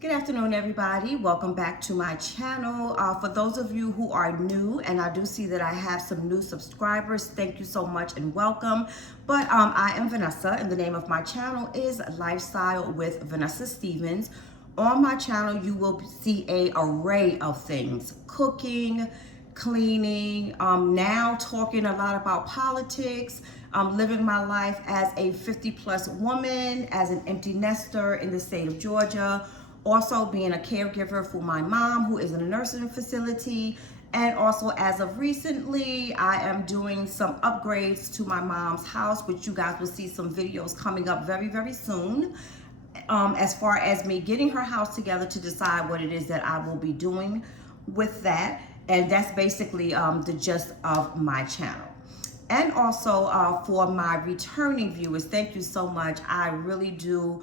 Good afternoon, everybody. Welcome back to my channel. For those of you who are new, and I do see that I have some new subscribers, thank you so much and welcome. But I am Vanessa, and the name of my channel is Lifestyle with Vanessa Stevens. On my channel, you will see an array of things: cooking, cleaning, now talking a lot about politics, living my life as a 50-plus woman, as an empty nester in the state of Georgia, also being a caregiver for my mom who is in a nursing facility. And also, as of recently, I am doing some upgrades to my mom's house, which you guys will see some videos coming up very, very soon. As far as me getting her house together to decide what it is that I will be doing with that. And that's basically the gist of my channel. And also for my returning viewers, thank you so much. I really do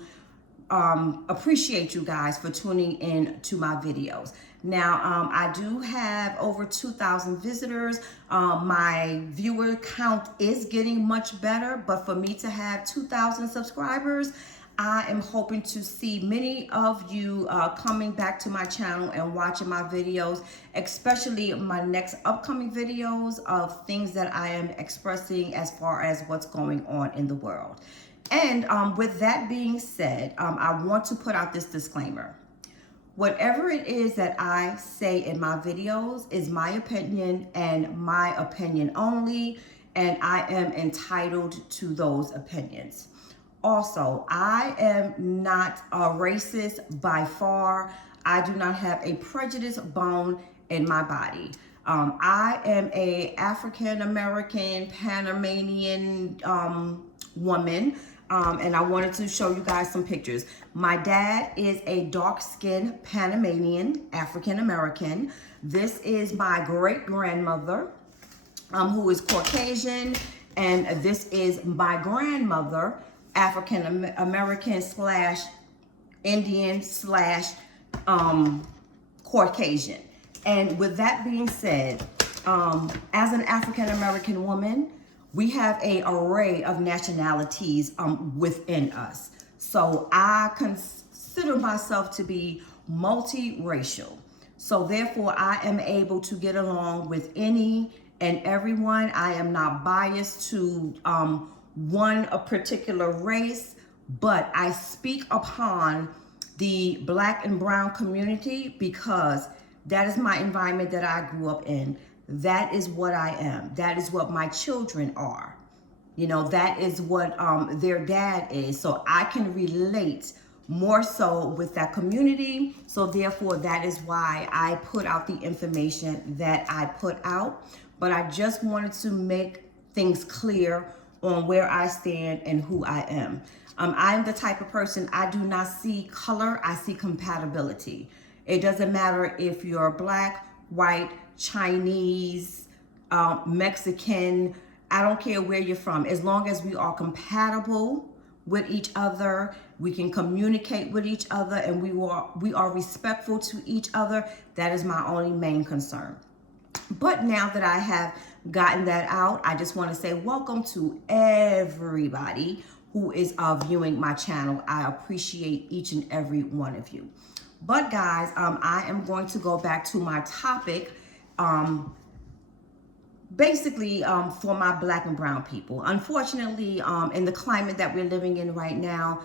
appreciate you guys for tuning in to my videos. Now, I do have over 2,000 visitors. My viewer count is getting much better, but for me to have 2,000 subscribers, I am hoping to see many of you coming back to my channel and watching my videos, especially my next upcoming videos of things that I am expressing as far as what's going on in the world. And with that being said, I want to put out this disclaimer. Whatever it is that I say in my videos is my opinion and my opinion only, and I am entitled to those opinions. Also, I am not a racist by far. I do not have a prejudice bone in my body. I am a African American Panamanian woman. And I wanted to show you guys some pictures. My dad is a dark-skinned Panamanian African American. This is my great-grandmother, who is Caucasian, and this is my grandmother, African American slash Indian slash Caucasian. And with that being said, as an African American woman, we have an array of nationalities within us. So I consider myself to be multiracial. So therefore, I am able to get along with any and everyone. I am not biased to a particular race, but I speak upon the Black and brown community because that is my environment that I grew up in. That is what I am. That is what my children are. You know, that is what their dad is. So I can relate more so with that community. So therefore, that is why I put out the information that I put out. But I just wanted to make things clear on where I stand and who I am. I'm the type of person, I do not see color, I see compatibility. It doesn't matter if you're Black, white, Chinese, Mexican, I don't care where you're from. As long as we are compatible with each other, we can communicate with each other, and we are respectful to each other, that is my only main concern. But now that I have gotten that out, I just want to say welcome to everybody who is viewing my channel. I appreciate each and every one of you. But guys, I am going to go back to my topic, basically for my Black and brown people. Unfortunately, in the climate that we're living in right now,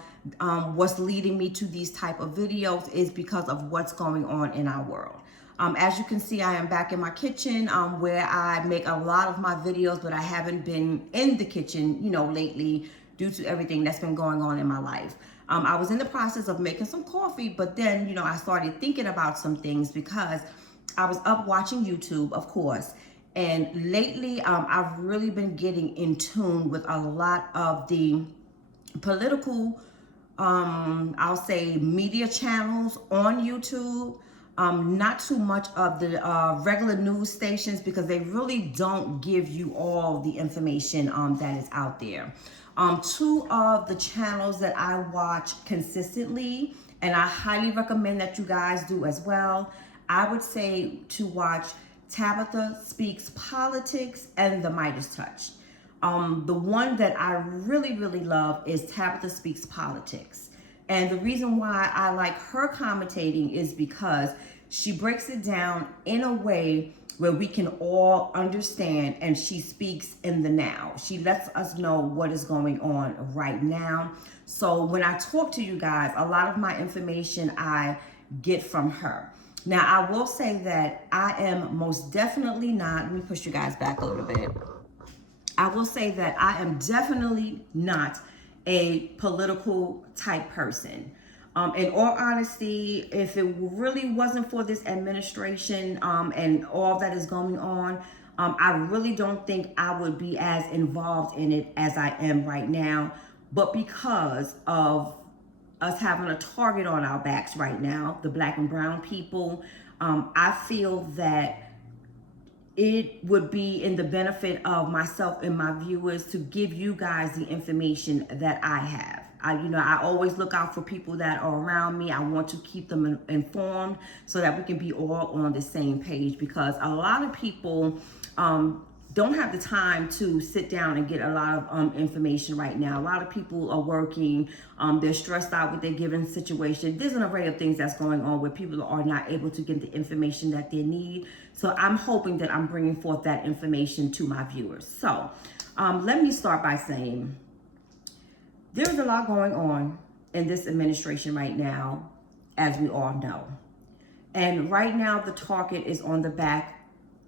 what's leading me to these type of videos is because of what's going on in our world. As you can see, I am back in my kitchen where I make a lot of my videos, but I haven't been in the kitchen, lately due to everything that's been going on in my life. I was in the process of making some coffee, but then, I started thinking about some things because I was up watching YouTube, of course. And lately, I've really been getting in tune with a lot of the political, I'll say media channels on YouTube. Not too much of the regular news stations because they really don't give you all the information that is out there. Two of the channels that I watch consistently, and I highly recommend that you guys do as well, I would say to watch Tabitha Speaks Politics and The Midas Touch. The one that I really, really love is Tabitha Speaks Politics. And the reason why I like her commentating is because she breaks it down in a way where we can all understand, and she speaks in the now. She lets us know what is going on right now. So when I talk to you guys, a lot of my information I get from her. Now, I will say that I am most definitely not, let me push you guys back a little bit. I will say that I am definitely not a political type person. In all honesty, if it really wasn't for this administration and all that is going on, I really don't think I would be as involved in it as I am right now. But because of us having a target on our backs right now, the black and brown people, I feel that it would be in the benefit of myself and my viewers to give you guys the information that I have. I always look out for people that are around me. I want to keep them informed so that we can be all on the same page, because a lot of people don't have the time to sit down and get a lot of information right now. A lot of people are working. They're stressed out with their given situation. There's an array of things that's going on where people are not able to get the information that they need. So I'm hoping that I'm bringing forth that information to my viewers. So let me start by saying there's a lot going on in this administration right now, as we all know. And right now the target is on the back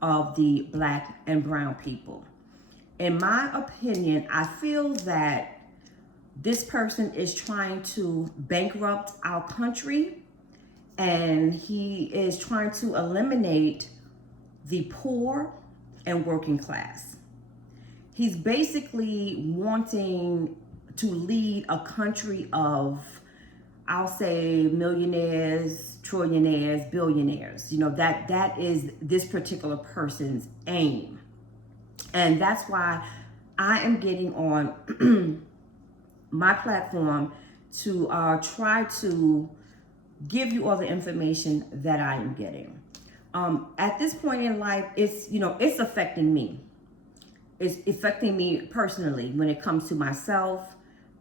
of the black and brown people. In my opinion, I feel that this person is trying to bankrupt our country, and he is trying to eliminate the poor and working class. He's basically wanting to lead a country of, I'll say, millionaires, trillionaires, billionaires. That is this particular person's aim. And that's why I am getting on my platform to try to give you all the information that I am getting. At this point in life, it's affecting me. It's affecting me personally when it comes to myself,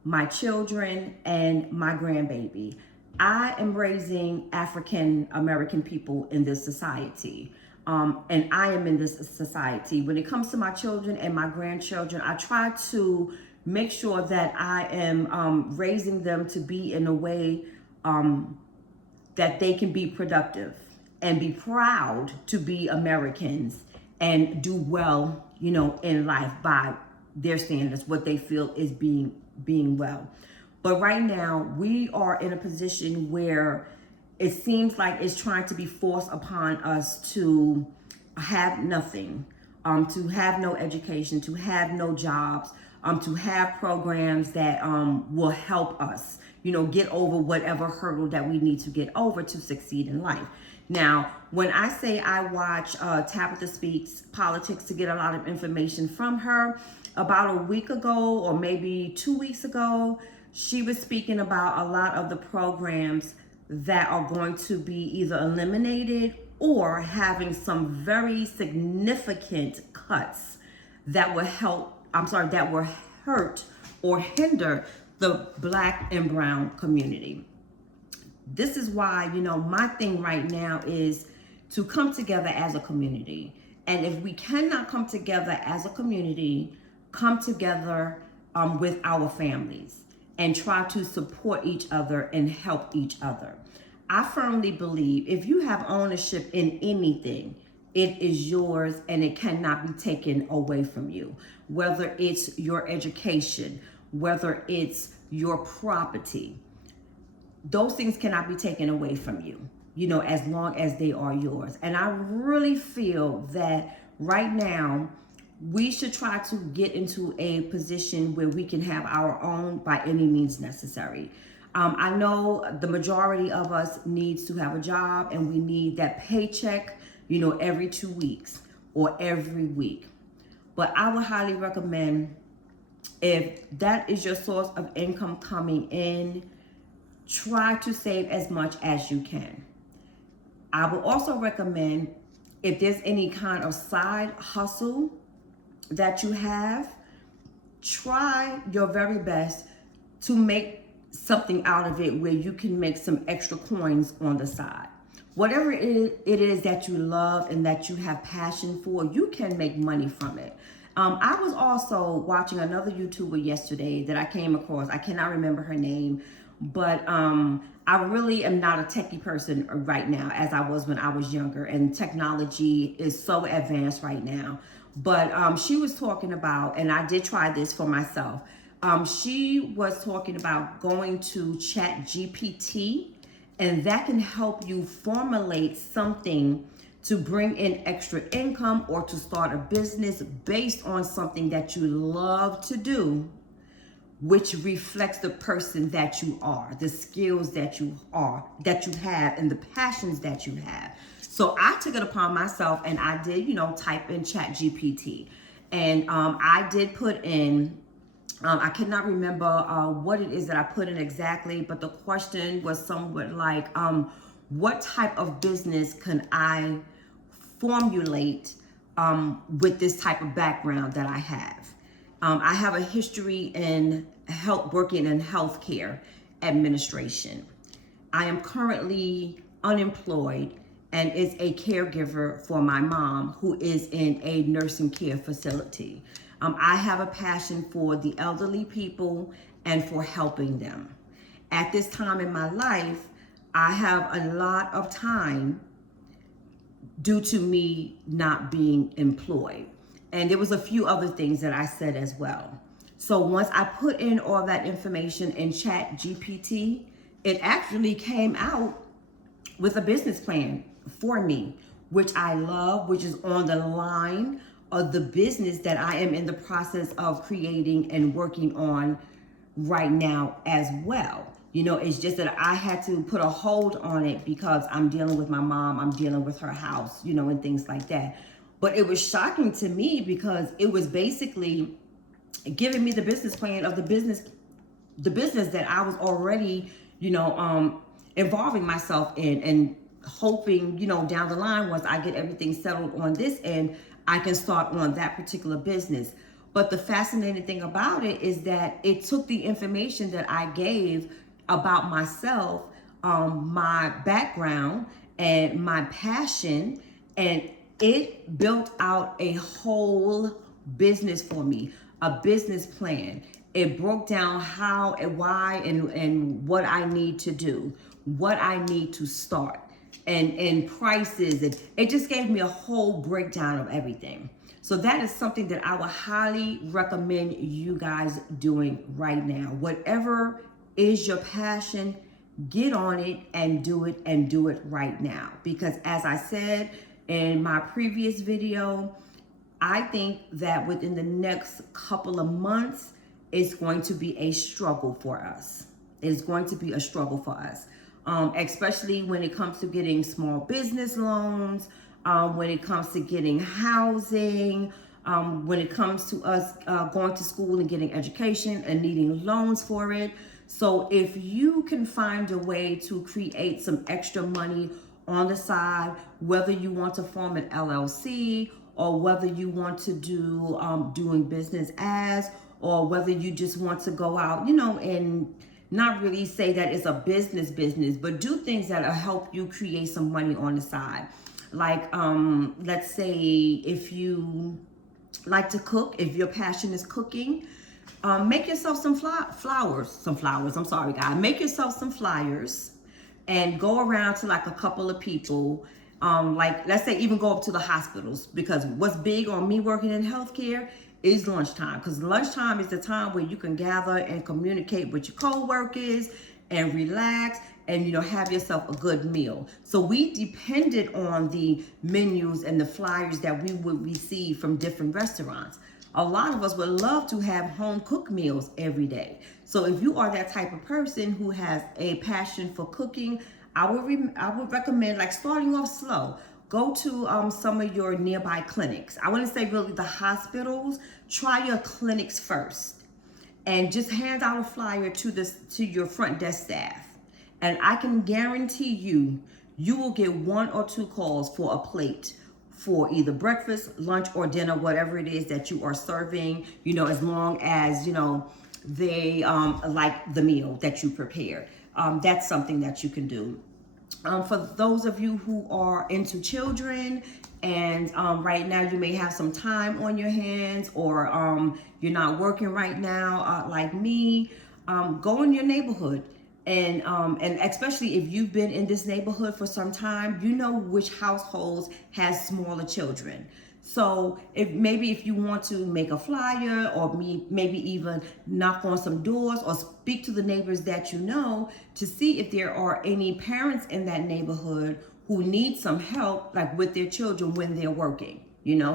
my children, and my grandbaby. I am raising African American people in this society. And I am in this society. When it comes to my children and my grandchildren, I try to make sure that I am raising them to be in a way that they can be productive and be proud to be Americans and do well, in life by their standards, what they feel is being well. But right now we are in a position where it seems like it's trying to be forced upon us to have nothing, to have no education, to have no jobs, to have programs that will help us, get over whatever hurdle that we need to get over to succeed in life. Now, when I say I watch Tabitha Speaks Politics to get a lot of information from her, about a week ago or maybe 2 weeks ago, she was speaking about a lot of the programs that are going to be either eliminated or having some very significant cuts that will hurt or hinder the black and brown community. This is why, my thing right now is to come together as a community. And if we cannot come together as a community, come together with our families and try to support each other and help each other. I firmly believe if you have ownership in anything, it is yours and it cannot be taken away from you. Whether it's your education, whether it's your property, those things cannot be taken away from you, as long as they are yours. And I really feel that right now, we should try to get into a position where we can have our own by any means necessary. I know the majority of us needs to have a job, and we need that paycheck, every 2 weeks or every week. But I would highly recommend, if that is your source of income coming in, try to save as much as you can. I would also recommend, if there's any kind of side hustle that you have, try your very best to make something out of it where you can make some extra coins on the side. Whatever it is that you love and that you have passion for, you can make money from it. I was also watching another YouTuber yesterday that I came across. I cannot remember her name, but I really am not a techie person right now as I was when I was younger, and technology is so advanced right now. But she was talking about, and I did try this for myself. She was talking about going to ChatGPT, and that can help you formulate something to bring in extra income or to start a business based on something that you love to do, which reflects the person that you are, the skills that you have, and the passions that you have. So I took it upon myself and I did, type in ChatGPT. And I did put in, I cannot remember what it is that I put in exactly, but the question was somewhat like, what type of business can I formulate with this type of background that I have? I have a history in working in healthcare administration. I am currently unemployed and is a caregiver for my mom, who is in a nursing care facility. I have a passion for the elderly people and for helping them. At this time in my life, I have a lot of time due to me not being employed. And there was a few other things that I said as well. So once I put in all that information in ChatGPT, it actually came out with a business plan for me, which I love, which is on the line of the business that I am in the process of creating and working on right now as well. It's just that I had to put a hold on it because I'm dealing with my mom, I'm dealing with her house, and things like that. But it was shocking to me because it was basically giving me the business plan of the business that I was already, involving myself in, and hoping, down the line, once I get everything settled on this end, I can start on that particular business. But the fascinating thing about it is that it took the information that I gave about myself, my background and my passion, and it built out a whole business for me, a business plan. It broke down how and why and what I need to do, what I need to start, and prices. And it just gave me a whole breakdown of everything. So that is something that I would highly recommend you guys doing right now. Whatever is your passion, get on it and do it right now. Because as I said in my previous video, I think that within the next couple of months, it's going to be a struggle for us. It's going to be a struggle for us, especially when it comes to getting small business loans, when it comes to getting housing, when it comes to us going to school and getting education and needing loans for it. So if you can find a way to create some extra money on the side, whether you want to form an LLC or whether you want to do doing business as, or whether you just want to go out, and not really say that it's a business, but do things that'll help you create some money on the side. Like, let's say if you like to cook, if your passion is cooking, make yourself some flowers. I'm sorry, guys. Make yourself some flyers and go around to like a couple of people. Like, let's say even go up to the hospitals, because what's big on me working in healthcare is lunchtime, because lunchtime is the time where you can gather and communicate with your co-workers and relax and have yourself a good meal. So we depended on the menus and the flyers that we would receive from different restaurants. A lot of us would love to have home cooked meals every day. So if you are that type of person who has a passion for cooking, I would recommend, like, starting off slow. Go to some of your nearby clinics. I wouldn't say really the hospitals. Try your clinics first, and just hand out a flyer to your front desk staff. And I can guarantee you will get 1 or 2 calls for a plate for either breakfast, lunch, or dinner, whatever it is that you are serving, as long as, they like the meal that you prepared. That's something that you can do. For those of you who are into children and right now you may have some time on your hands, or you're not working right now like me, go in your neighborhood, and especially if you've been in this neighborhood for some time, you know which households has smaller children. So if you want to make a flyer, or maybe even knock on some doors or speak to the neighbors that you know, to see if there are any parents in that neighborhood who need some help, like with their children when they're working,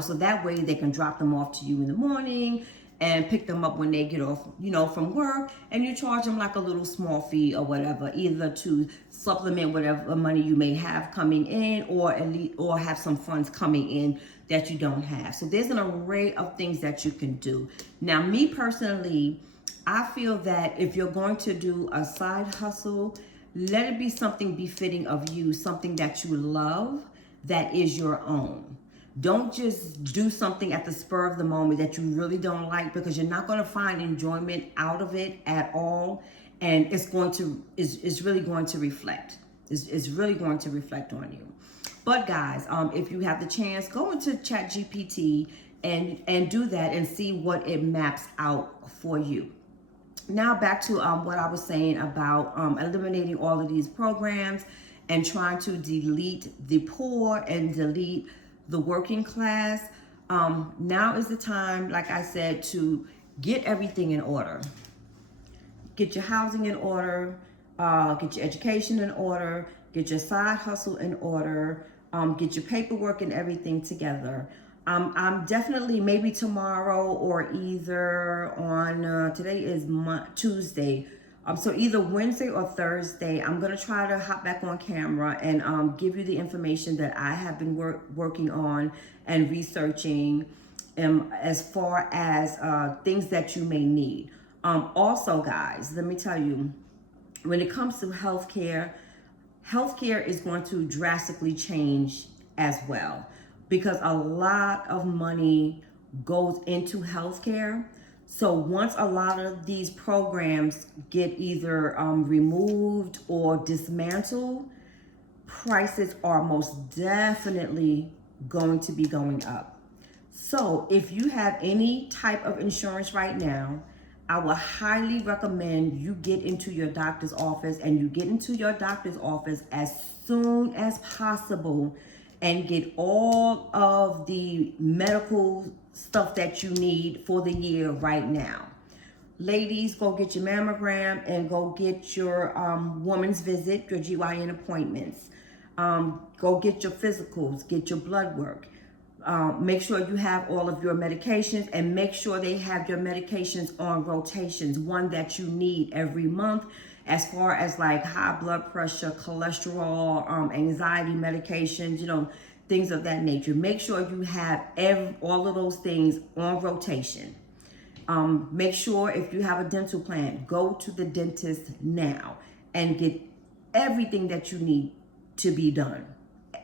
so that way they can drop them off to you in the morning and pick them up when they get off, from work, and you charge them like a little small fee or whatever, either to supplement whatever money you may have coming in, or at least, or have some funds coming in that you don't have. So there's an array of things that you can do. Now, me personally, I feel that if you're going to do a side hustle, let it be something befitting of you, something that you love, that is your own. Don't just do something at the spur of the moment that you really don't like, because you're not going to find enjoyment out of it at all, and it's really going to reflect. It's really going to reflect on you. But guys, if you have the chance, go into ChatGPT and do that and see what it maps out for you. Now back to what I was saying about eliminating all of these programs and trying to delete the poor and delete the working class. Now is the time, like I said, to get everything in order. Get your housing in order, get your education in order, get your side hustle in order, get your paperwork and everything together. I'm definitely, maybe tomorrow, or either on, today is Tuesday. So either Wednesday or Thursday, I'm going to try to hop back on camera and give you the information that I have been working on and researching, as far as things that you may need. Also, guys, let me tell you, when it comes to healthcare is going to drastically change as well, because a lot of money goes into healthcare. So once a lot of these programs get either removed or dismantled, prices are most definitely going to be going up. So if you have any type of insurance right now, I would highly recommend you get into your doctor's office, and you get into your doctor's office as soon as possible and get all of the medical stuff that you need for the year right now. Ladies, go get your mammogram and go get your woman's visit, your GYN appointments. Go get your physicals, get your blood work. Make sure you have all of your medications, and make sure they have your medications on rotations, one that you need every month, as far as like high blood pressure, cholesterol, anxiety medications, things of that nature. Make sure you have all of those things on rotation. Make sure if you have a dental plan, go to the dentist now and get everything that you need to be done.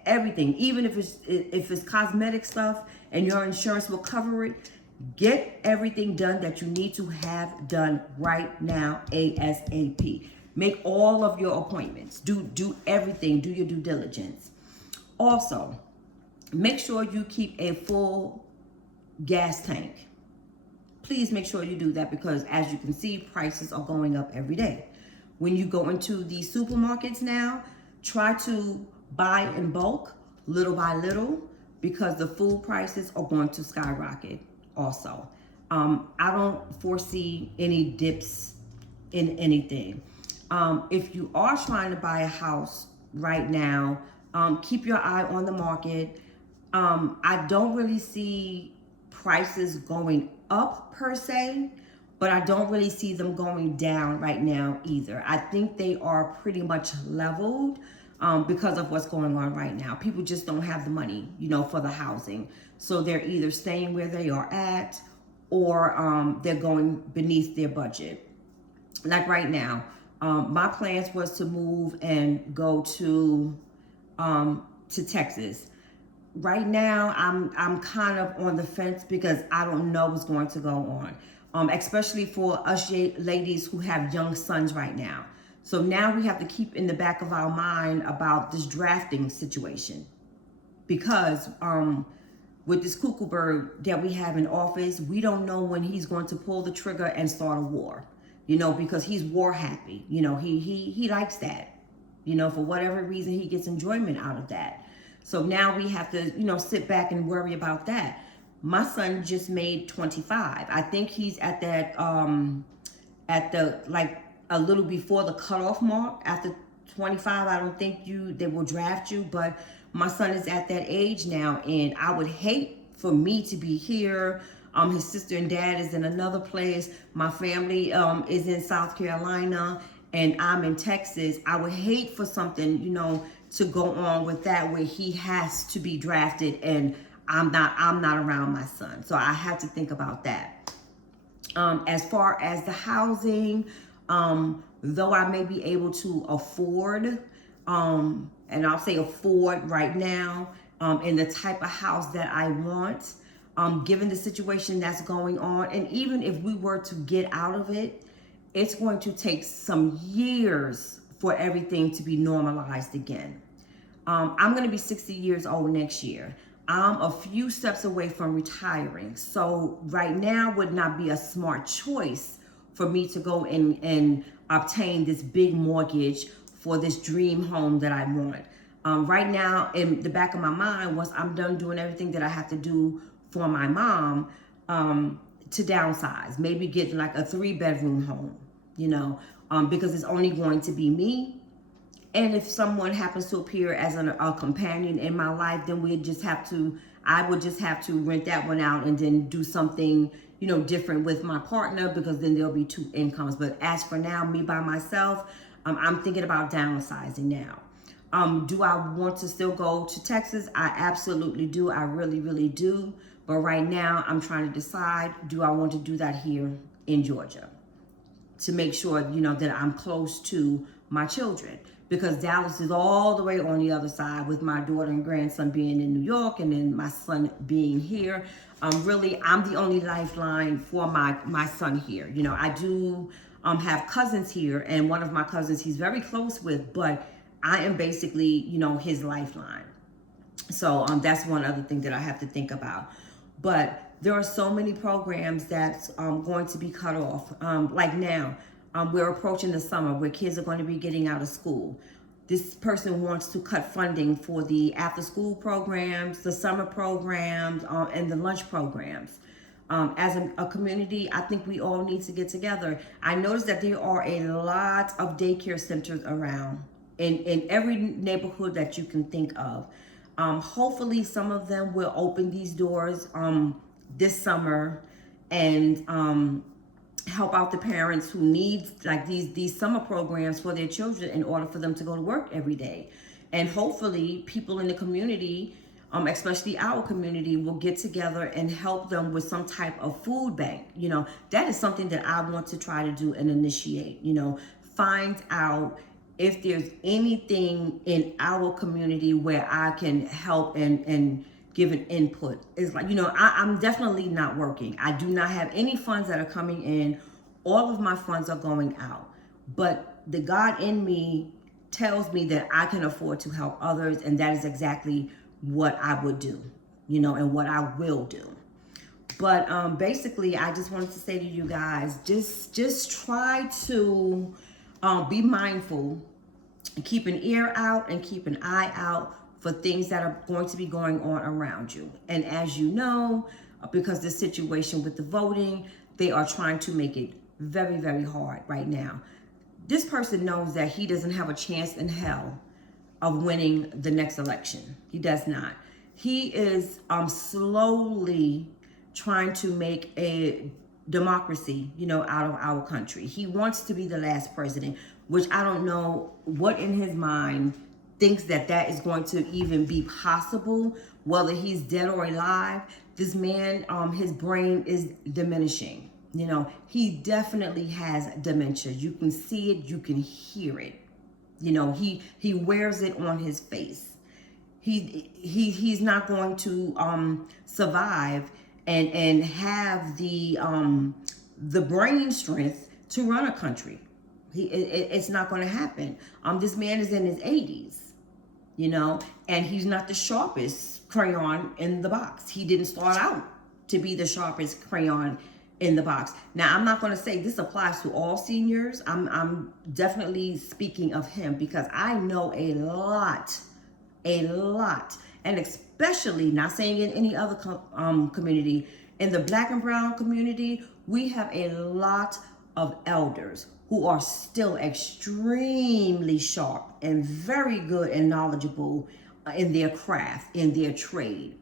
Everything, even if it's cosmetic stuff and your insurance will cover it, get everything done that you need to have done right now, ASAP. Make all of your appointments. Do everything. Do your due diligence. Also, make sure you keep a full gas tank. Please make sure you do that, because as you can see, prices are going up every day. When you go into the supermarkets now, try to buy in bulk, little by little, because the food prices are going to skyrocket also. I don't foresee any dips in anything. If you are trying to buy a house right now, keep your eye on the market. I don't really see prices going up per se, but I don't really see them going down right now either. I think they are pretty much leveled because of what's going on right now. People just don't have the money, for the housing. So they're either staying where they are at, or they're going beneath their budget. Like right now, my plans was to move and go to Texas. Right now, I'm kind of on the fence, because I don't know what's going to go on. especially for us ladies who have young sons right now. So now we have to keep in the back of our mind about this drafting situation, because with this cuckoo bird that we have in office, we don't know when he's going to pull the trigger and start a war, because he's war happy. He likes that, for whatever reason, he gets enjoyment out of that. So now we have to, sit back and worry about that. My son just made 25. I think he's at that, at the, like, a little before the cutoff mark. After 25, I don't think they will draft you, but my son is at that age now, and I would hate for me to be here. His sister and dad is in another place. My family is in South Carolina, and I'm in Texas. I would hate for something, to go on with that where he has to be drafted and I'm not around my son. So I have to think about that. As far as the housing, though I may be able to afford, and I'll say afford right now, in the type of house that I want, given the situation that's going on, and even if we were to get out of it, it's going to take some years for everything to be normalized again. I'm going to be 60 years old next year. I'm a few steps away from retiring. So right now would not be a smart choice for me to go and obtain this big mortgage for this dream home that I want. Right now, in the back of my mind, once I'm done doing everything that I have to do for my mom, to downsize, maybe get like a 3-bedroom home, because it's only going to be me. And if someone happens to appear as a companion in my life, then I would just have to rent that one out and then do something, different with my partner, because then there'll be 2 incomes. But as for now, me by myself, I'm thinking about downsizing now. Do I want to still go to Texas? I absolutely do. I really, really do. But right now, I'm trying to decide, do I want to do that here in Georgia? To make sure, that I'm close to my children. Because Dallas is all the way on the other side, with my daughter and grandson being in New York and then my son being here. Really, I'm the only lifeline for my son here. I do have cousins here, and one of my cousins he's very close with, but I am basically, his lifeline. So that's one other thing that I have to think about. But there are so many programs that's going to be cut off. Like now, we're approaching the summer where kids are going to be getting out of school. This person wants to cut funding for the after-school programs, the summer programs, and the lunch programs. As a community, I think we all need to get together. I noticed that there are a lot of daycare centers around in every neighborhood that you can think of. Hopefully, some of them will open these doors this summer and help out the parents who need like these summer programs for their children in order for them to go to work every day. And hopefully people in the community, especially our community, will get together and help them with some type of food bank. That is something that I want to try to do and initiate. Find out if there's anything in our community where I can help and give an input. It's like, I'm definitely not working. I do not have any funds that are coming in. All of my funds are going out. But the God in me tells me that I can afford to help others, and that is exactly what I would do, and what I will do. But basically, I just wanted to say to you guys, just try to be mindful, keep an ear out and keep an eye out for things that are going to be going on around you. And as you know, because the situation with the voting, they are trying to make it very, very hard right now. This person knows that he doesn't have a chance in hell of winning the next election. He does not. He is slowly trying to make a democracy, out of our country. He wants to be the last president, which I don't know what in his mind thinks that is going to even be possible, whether he's dead or alive. This man, his brain is diminishing. He definitely has dementia. You can see it, you can hear it. He wears it on his face. He's not going to survive and have the the brain strength to run a country. It's not going to happen. This man is in his 80s, you know, and he's not the sharpest crayon in the box. He didn't start out to be the sharpest crayon in the box. Now, I'm not going to say this applies to all seniors. I'm definitely speaking of him because I know a lot, and especially, not saying in any other community, in the Black and brown community, we have a lot of elders who are still extremely sharp and very good and knowledgeable in their craft, in their trade.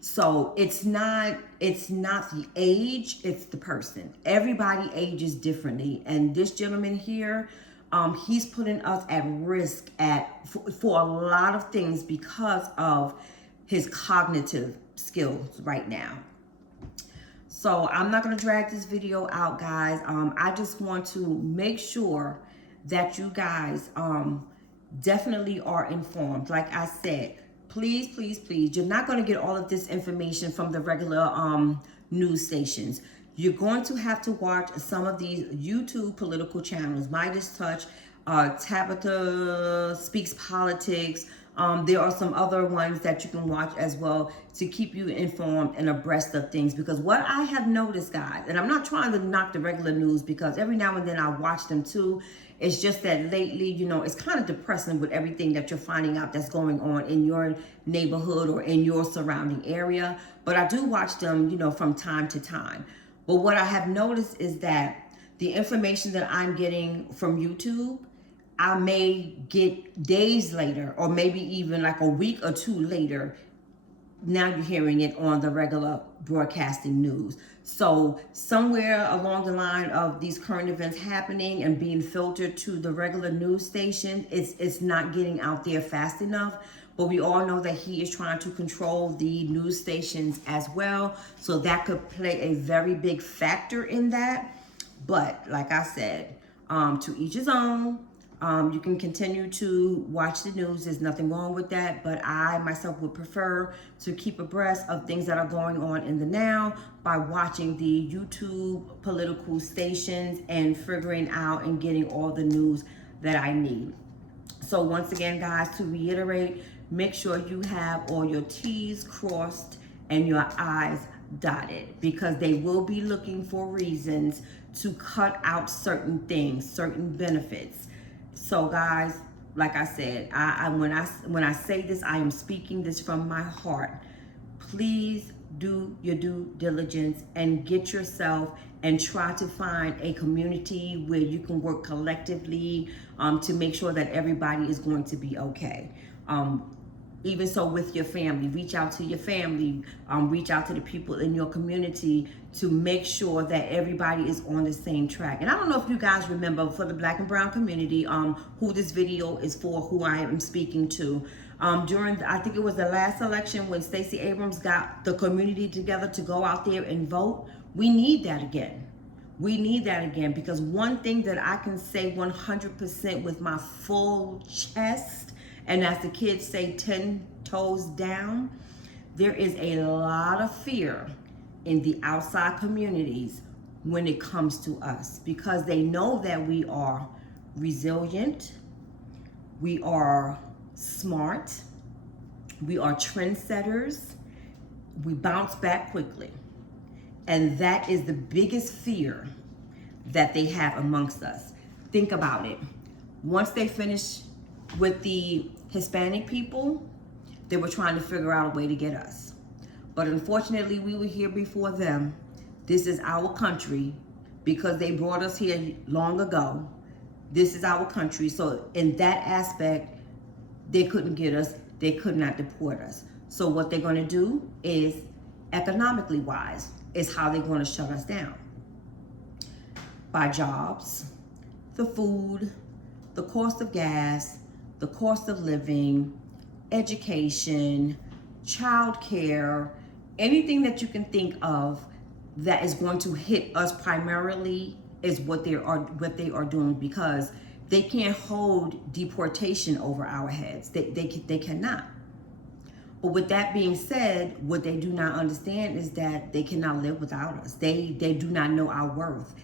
So it's not the age, it's the person. Everybody ages differently, and this gentleman here, he's putting us at risk for a lot of things because of his cognitive skills right now. So I'm not going to drag this video out, guys. I just want to make sure that you guys definitely are informed. Like I said, please, please, please, you're not going to get all of this information from the regular news stations. You're going to have to watch some of these YouTube political channels, Midas Touch, Tabitha Speaks Politics. There are some other ones that you can watch as well to keep you informed and abreast of things. Because what I have noticed, guys, and I'm not trying to knock the regular news because every now and then I watch them too. It's just that lately, you know, it's kind of depressing with everything that you're finding out that's going on in your neighborhood or in your surrounding area. But I do watch them, you know, from time to time. But what I have noticed is that the information that I'm getting from YouTube, I may get days later, or maybe even like a week or two later. Now you're hearing it on the regular broadcasting news. So somewhere along the line of these current events happening and being filtered to the regular news station, it's not getting out there fast enough. But we all know that he is trying to control the news stations as well. So that could play a very big factor in that. But like I said, to each his own. You can continue to watch the news. There's nothing wrong with that. But I myself would prefer to keep abreast of things that are going on in the now by watching the YouTube political stations and figuring out and getting all the news that I need. So once again, guys, to reiterate, make sure you have all your T's crossed and your I's dotted, because they will be looking for reasons to cut out certain things, certain benefits. So guys, like I said, when I say this, I am speaking this from my heart. Please do your due diligence and get yourself and try to find a community where you can work collectively to make sure that everybody is going to be okay. Even so with your family, reach out to your family, reach out to the people in your community to make sure that everybody is on the same track. And I don't know if you guys remember, for the Black and brown community, who this video is for, who I am speaking to. During, I think it was the last election when Stacey Abrams got the community together to go out there and vote. We need that again. We need that again, because one thing that I can say 100% with my full chest, and as the kids say, 10 toes down, there is a lot of fear in the outside communities when it comes to us, because they know that we are resilient, we are smart, we are trendsetters, we bounce back quickly. And that is the biggest fear that they have amongst us. Think about it. Once they finish with the Hispanic people, they were trying to figure out a way to get us. But unfortunately, we were here before them. This is our country because they brought us here long ago. This is our country. So in that aspect, they couldn't get us. They could not deport us. So what they're going to do is, economically wise, is how they're going to shut us down. By jobs, the food, the cost of gas, the cost of living, education, childcare, anything that you can think of that is going to hit us primarily is what they are doing, because they can't hold deportation over our heads. They cannot. But with that being said, what they do not understand is that they cannot live without us. They do not know our worth.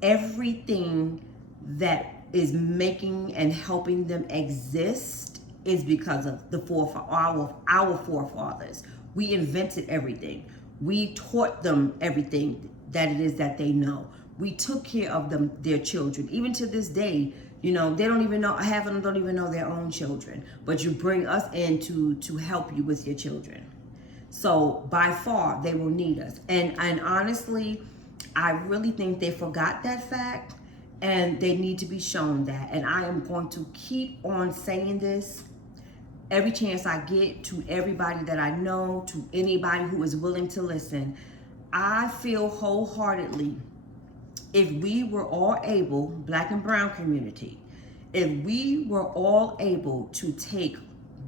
Everything that is making and helping them exist is because of our forefathers. We invented everything. We taught them everything that it is that they know. We took care of them, their children. Even to this day, you know, they don't even know, half of them don't even know their own children. But you bring us in to help you with your children. So by far, they will need us. And honestly, I really think they forgot that fact, and they need to be shown that. And I am going to keep on saying this every chance I get, to everybody that I know, to anybody who is willing to listen. I feel wholeheartedly, if we were all able, Black and brown community, if we were all able to take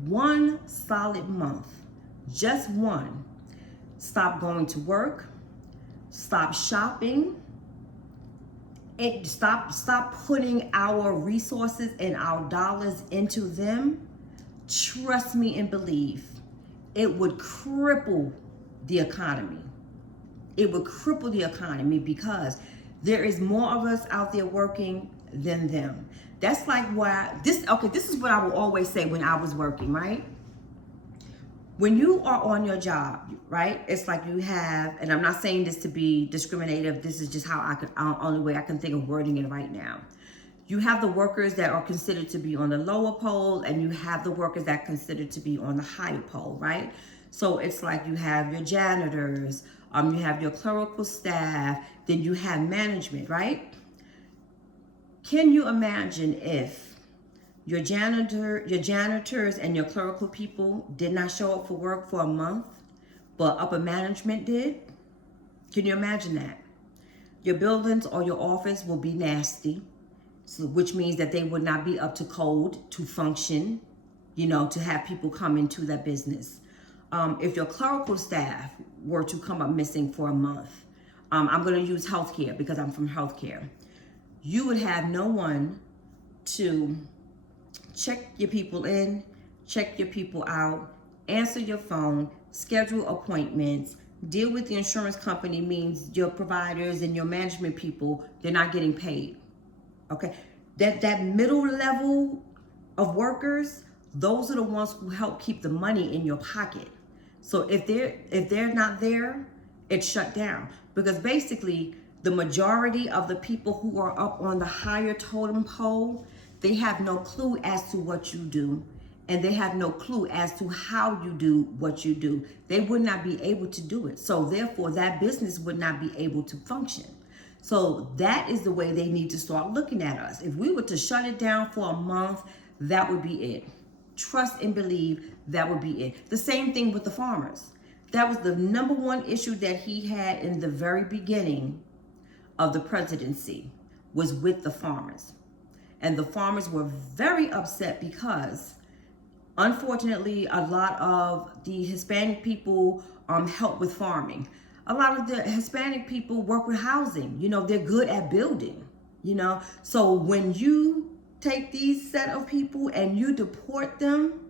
one solid month, just one, stop going to work, stop shopping, stop putting our resources and our dollars into them, trust me and believe, it would cripple the economy. It would cripple the economy, because there is more of us out there working than them. That's like why this is what I will always say when I was working, right? When you are on your job, right? It's like you have, and I'm not saying this to be discriminative, this is just how only way I can think of wording it right now. You have the workers that are considered to be on the lower pole, and you have the workers that are considered to be on the higher pole, right? So it's like you have your janitors, you have your clerical staff, then you have management, right? Can you imagine if your janitors and your clerical people did not show up for work for a month, but upper management did? Can you imagine that? Your buildings or your office will be nasty, so, which means that they would not be up to code to function, you know, to have people come into that business. If your clerical staff were to come up missing for a month, I'm going to use healthcare because I'm from healthcare. You would have no one to check your people in, check your people out, answer your phone, schedule appointments, deal with the insurance company, means your providers and your management people, they're not getting paid. Okay, that middle level of workers, those are the ones who help keep the money in your pocket. So if they're not there, it's shut down, because basically the majority of the people who are up on the higher totem pole, they have no clue as to what you do, and they have no clue as to how you do what you do. They would not be able to do it. So therefore, that business would not be able to function. So that is the way they need to start looking at us. If we were to shut it down for a month, that would be it. Trust and believe, that would be it. The same thing with the farmers. That was the number one issue that he had in the very beginning of the presidency, was with the farmers. And the farmers were very upset because, unfortunately, a lot of the Hispanic people help with farming. A lot of the Hispanic people work with housing. You know, they're good at building, you know. So when you take these set of people and you deport them,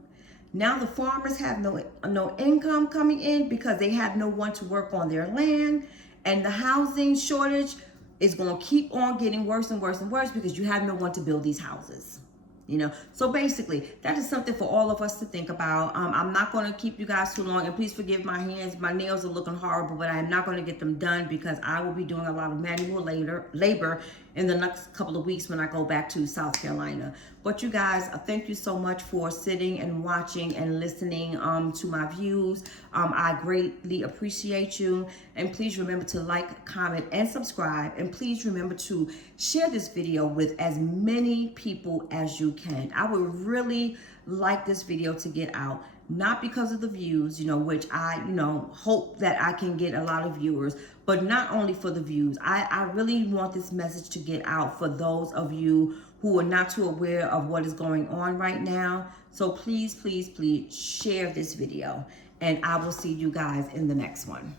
now the farmers have no income coming in because they have no one to work on their land, and the housing shortage is going to keep on getting worse and worse and worse because you have no one to build these houses. You know, so basically that is something for all of us to think about. I'm not going to keep you guys too long, and please forgive my hands. My nails are looking horrible, but I am not going to get them done because I will be doing a lot of manual labor in the next couple of weeks when I go back to South Carolina. But you guys, thank you so much for sitting and watching and listening to my views. I greatly appreciate you, and please remember to like, comment, and subscribe, and please remember to share this video with as many people as you can. I would really like this video to get out, not because of the views, you know, which I, you know, hope that I can get a lot of viewers, but not only for the views. I really want this message to get out for those of you who are not too aware of what is going on right now. So please, please, please share this video, and I will see you guys in the next one.